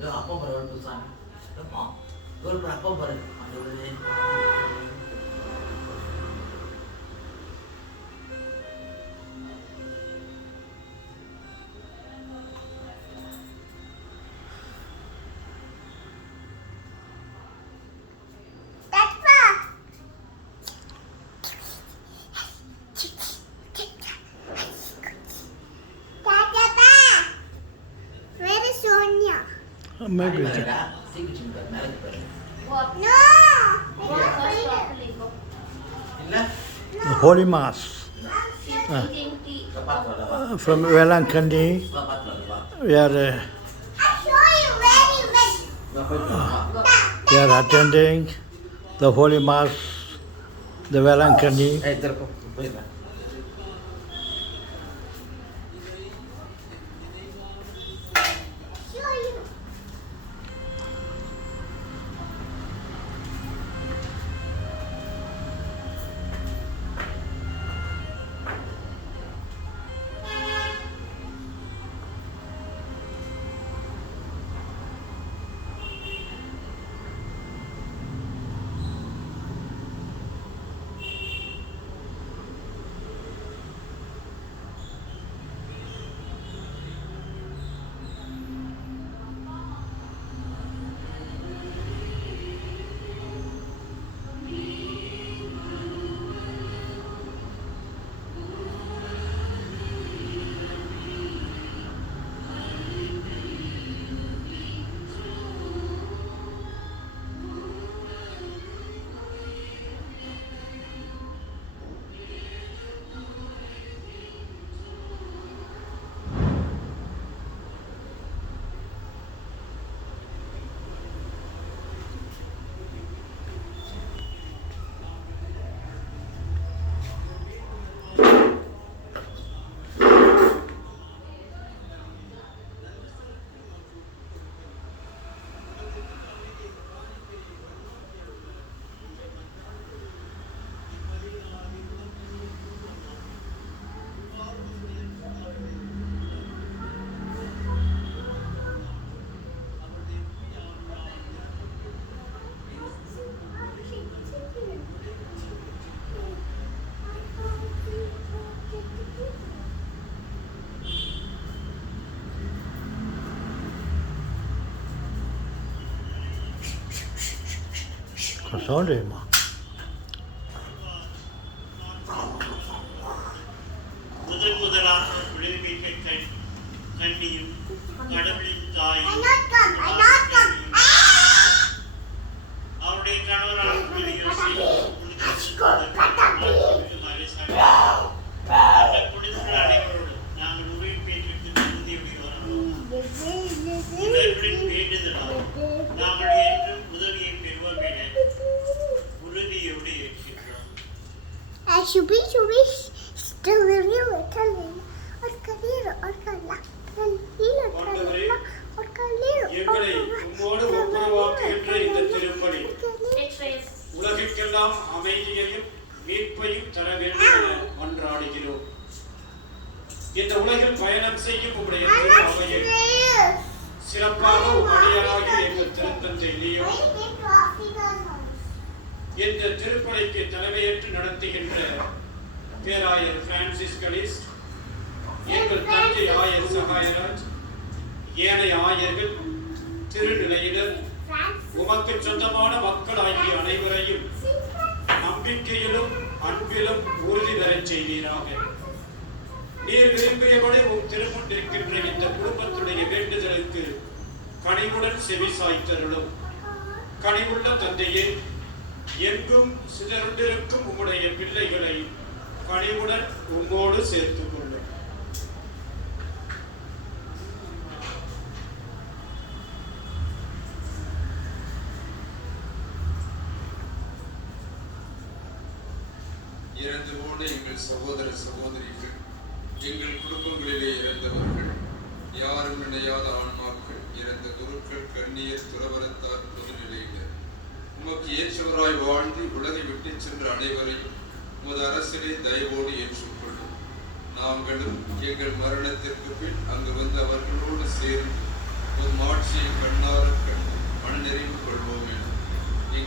அப்பா பரவாயில்ல புதுசான அப்பா பாரு Maybe. No. The Holy Mass. From Velankandi, we are attending the Holy Mass, the Velankandi. Sorry, Ma. உலகிற்கெல்லாம் அமைதியையும் மீட்பையும் தர வேண்டும் என மன்றாடுகிறோம். இந்த உலகில் பயணம் செய்யும் உடைய அவையை சிறப்பாக உடையராகி எங்கள் திருத்தந்தை லியோ இந்த திருப்பலிக்கு தலைமையேற்று நடத்துகின்ற பேராயர் பிரான்சிஸ் கலிஸ்ட், எங்கள் தந்தை ஆயர் சகாயராஜ், ஏனைய ஆயர்கள், திருநிலையினர், உமக்கு சொந்தமான மக்கள் ஆகிய அனைவரையும் நம்பிக்கையிலும் அன்பிலும் உறுதி பெறச் செய்வீராக. நீர் விரும்பியபடி உம் திருமுன்றிருக்கின்ற இந்த குடும்பத்துடைய வேண்டுதலுக்கு கனிவுடன் செவி சாய்த்தருளும். கனிவுள்ள தந்தையே, எங்கும் சிதறுண்டிருக்கும் உம்முடைய பிள்ளைகளை கனிவுடன் உம்மோடு சேர்த்துக் கொள்ளும். இறந்து போன எங்கள் சகோதர சகோதரிகள், எங்கள் குடும்பங்களிலே இறந்தவர்கள், யாரும் நினையாத ஆன்மாக்கள், இறந்த குருக்கள், கண்ணியர், துறவரத்தார், பொதுநிலையினர், உமக்கு ஏற்றவராய் வாழ்ந்து உலகை விட்டு சென்ற அனைவரையும் உமது அரசிலே தயவோடு ஏற்றுக்கொள்ளும். நாங்களும் எங்கள் மரணத்திற்கு பின் அங்கு வந்து அவர்களோடு சேர்ந்து உம் ஆட்சியை கண்ணார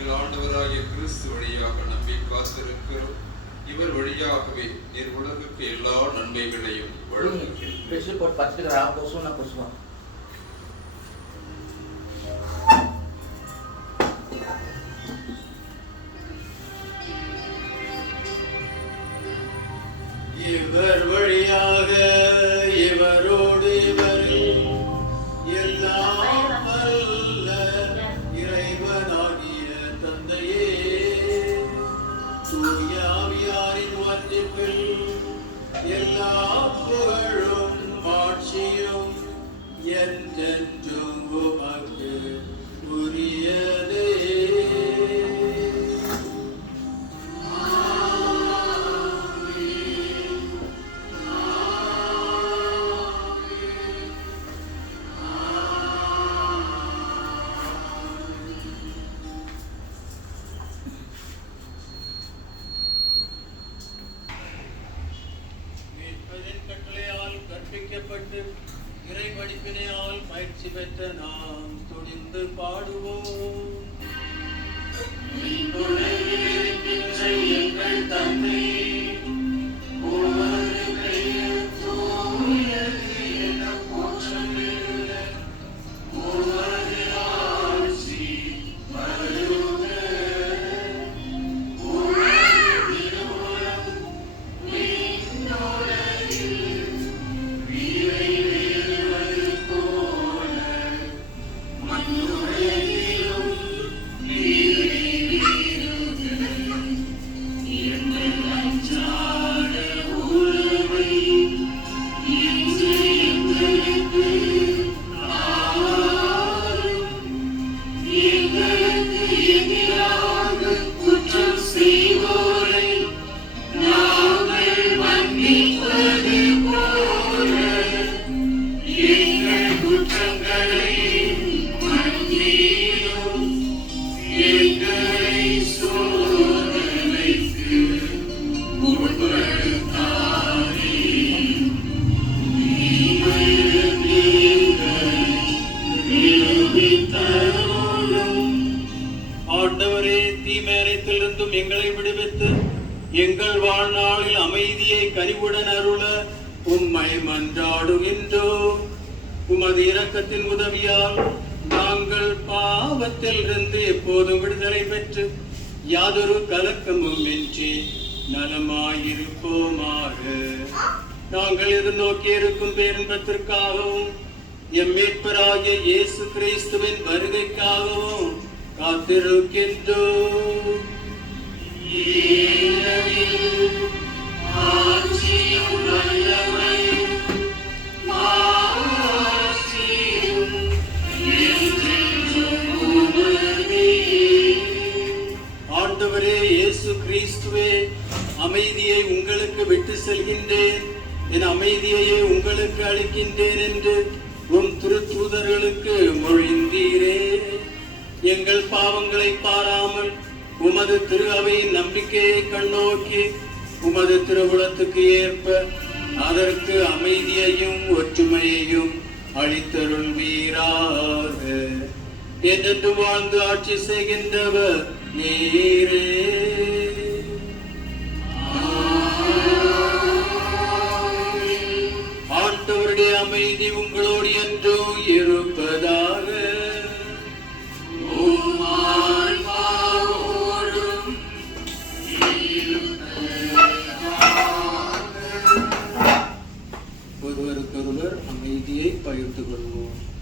எங்கள் ஆண்டவராகிய கிறிஸ்து வழியாக நம்பி காத்திருக்கிறோம். இவர் வழியாகவே நீர் உலகுக்கு எல்லா நன்மைகளையும் வழங்குகிறீர். Pressure pot pasti kerap kosong nak kosong. இவர் வழியாக இவரோடு இவரில் எல்லாம் வல்ல இறைவனாகிய தந்தையே, தூய ஆவியாரின் ஒன்றிப்பில் எல்லா புகழும் ஆட்சியும் என்றென்றும் உமக்கு உரியதே. கட்டளையால் கற்பிக்கப்பட்டு இறை படிப்பினையால் பயிற்சி பெற்ற நாம் துணிந்து பாடுவோம். எங்கள் தந்தை, உமது பெயர் தூயது என போற்றப்படுக. உமது ஆட்சி வருக. உமது திருவுளம் விண்ணுலகில் நிறைவேறுவது போல மண்ணுலகிலும் நிறைவேறுக. எங்கள் அன்றாட உணவை இன்று எங்களுக்கு தாரும். எங்களுக்கு எதிராக குற்றம் செய்வோரை நாங்கள் மன்னிப்பது போல எங்கள் குற்றங்களை மன்னியும். எங்களை சோதனைக்கு உட்படுத்தாதேயும். தீமையிலிருந்து எங்களை விடுவித்தருளும். ஆண்டவரே, தீமையனைத்திலிருந்தும் எங்களை விடுவித்து எங்கள் வாழ்நாளில் அமைதியை கனிவுடன் அருள உம்மை மன்றாடுகின்றோம். உமது இரக்கத்தின் உதவியால் நாங்கள் பாவத்தில் இருந்து எப்போதும் விடுதலை பெற்று யாதொரு கலக்கமும் இன்றி நலமாயிருப்போமாக. நாங்கள் எதிர்நோக்கி இருக்கும் பேரின்பத்திற்காகவும் எம் மீட்பராகிய இயேசு கிறிஸ்துவின் வருகைக்காகவும் காத்திருக்கின்றோம். ஆட்சியும் வல்லமையும் மாட்சியும் என்றென்றும் உமதே. ஆண்டவரே இயேசு கிறிஸ்துவே, அமைதியை உங்களுக்கு விட்டு செல்கின்றேன், என் அமைதியையே உங்களுக்கு அளிக்கின்றேன் என்று உம் திருத்தூதர்களுக்கு மொழிந்தீரே. எங்கள் பாவங்களை பாராமல் உமது திரு அவையின் நம்பிக்கையை கண்ணோக்கி உமது திருவுளத்துக்கு ஏற்ப அதற்கு அமைதியையும் ஒற்றுமையையும் அளித்தருள்வீராக. என்றென்று வாழ்ந்து ஆட்சி செய்கின்றவர் நீரே. ஆண்டவருடைய அமைதி உங்களோடு என்றும் இருப்பதாக. ஒருவருக்கொருவர் அமைதியை பகிர்ந்து கொள்வோம்.